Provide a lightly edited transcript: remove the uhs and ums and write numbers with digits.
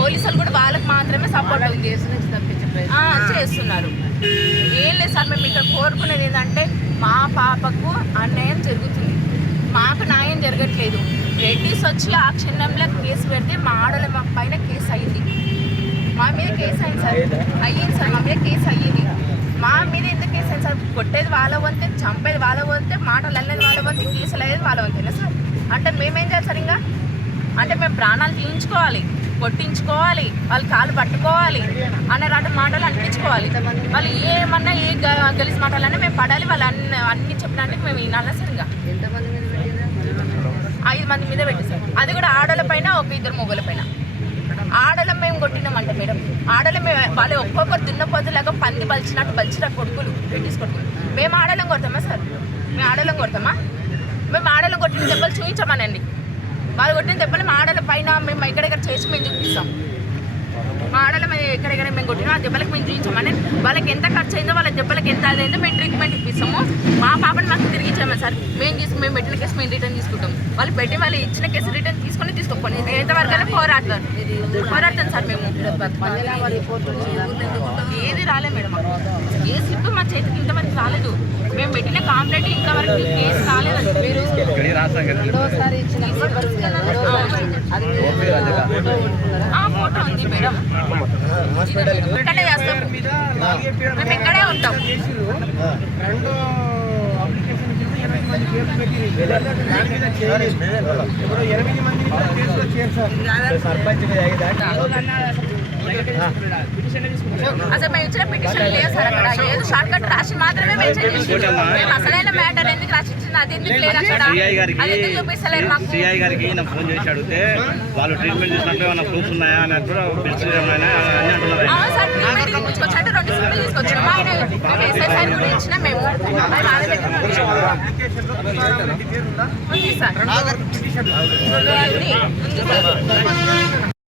పోలీసులు కూడా వాళ్ళకి మాత్రమే సపోర్ట్ చేస్తున్నారు. ఏం లేదు సార్, మేము ఇక్కడ కోరుకునేది ఏంటంటే మా పాపకు అన్యాయం జరుగుతుంది, మాకు న్యాయం జరగట్లేదు. రెడ్డిస్ వచ్చి ఆ క్షణంలో కేసు పెడితే మా ఆడల పైన కేసు అయ్యింది, మా మీద కేసు అయింది సార్, మా మీద కేసు అయ్యింది. మా మీద ఎందుకు కేసు అయింది సార్? కొట్టేది వాళ్ళ వంతే, చంపేది వాళ్ళ వంతే, మాటలు అల్లేది వాళ్ళ వంతే, కేసులు అయ్యేది వాళ్ళ వంతేనా సార్? అంటే మేమేం చేయాలి సార్? ఇంకా అంటే మేము ప్రాణాలు తీయించుకోవాలి, కొట్టించుకోవాలి, వాళ్ళు కాలు పట్టుకోవాలి అనే రాటి మాటలు అనిపించుకోవాలి. వాళ్ళు ఏమన్నా ఏ గెలిచి మాటలన్నా మేము పడాలి, వాళ్ళు అన్ని చెప్పినట్టు మేము వినాలి సార్. ఇంకా 5 మంది మీద పెట్టేసారు, అది కూడా ఆడల పైన, ఒక 2 మొగల పైన. ఆడలం మేము కొట్టినామంటే మేడం, ఆడలం వాళ్ళు ఒక్కొక్కరు దున్నపోతులాగా పంది బలిచిన కొడుకులు, రెడ్డిస్ కొడుకులు. మేము ఆడలం కొడతామా సార్? మేము ఆడలం కొడతామా? మేము ఆడలం కొట్టిన దెబ్బలు చూపించామనండి. వాళ్ళు కొట్టిన దెబ్బలు మా ఆడల పైన మేము ఎక్కడెక్కడ చేసి మేము చూపిస్తాం. మా ఆడల ఎక్కడెక్కడ మేము కొట్టినా ఆ దెబ్బలకు మేము చూపించామని, వాళ్ళకి ఎంత ఖర్చు అయిందో, వాళ్ళ దెబ్బలకు ఎంత అయిందో మేము ట్రీట్మెంట్ ఇప్పిస్తాము. మా పాపని మాకు తిరిగి ఇచ్చాము సార్. మేము పెట్టిన కేసు మేము రిటర్న్ తీసుకుంటాం. వాళ్ళు పెట్టి వాళ్ళు ఇచ్చిన కేసు రిటర్న్ తీసుకోకపోయి ఎంతవరకు అయినా పోరాడతాం సార్. మేము ఏది రాలేదు మేడం, ఏ స్లిప్ మా చేతికి ఇంతవరకు రాలేదు. మేము పెట్టిన కాంప్లైంట్ ఇంతవరకు కేసు రాలేదు. ఫోటో ఉంది మేడం, ఇక్కడే చేస్తాం, మేము ఇక్కడే ఉంటాం. అసలు మేము ఇచ్చిన పిటిషన్ లేదు సార్, అక్కడ ఏదో షార్ట్ కట్ రాసి మాత్రమే మెన్షన్ చేసి, మేము అసలైన మ్యాటర్ ఎందుకు రాసిచ్చింది అది ఎందుకు లేదు అక్కడ, అది ఎందుకు చూపిస్తలేదు మాకు. సిఐ గారికి నా ఫోన్ చేసి అడిగితే వాళ్ళు ట్రీట్మెంట్ చేసినట్టు ఏమైనా ప్రూఫ్స్ ఉన్నాయా అని కూడా సార్. ట్రీట్మెంట్ తీసుకొచ్చి అంటే 2 సిమ్లు తీసుకొచ్చాము. ఆయన ఎస్ఐ సార్ కూడా ఇచ్చిన మేము ఉంది సార్, ఉంది సార్.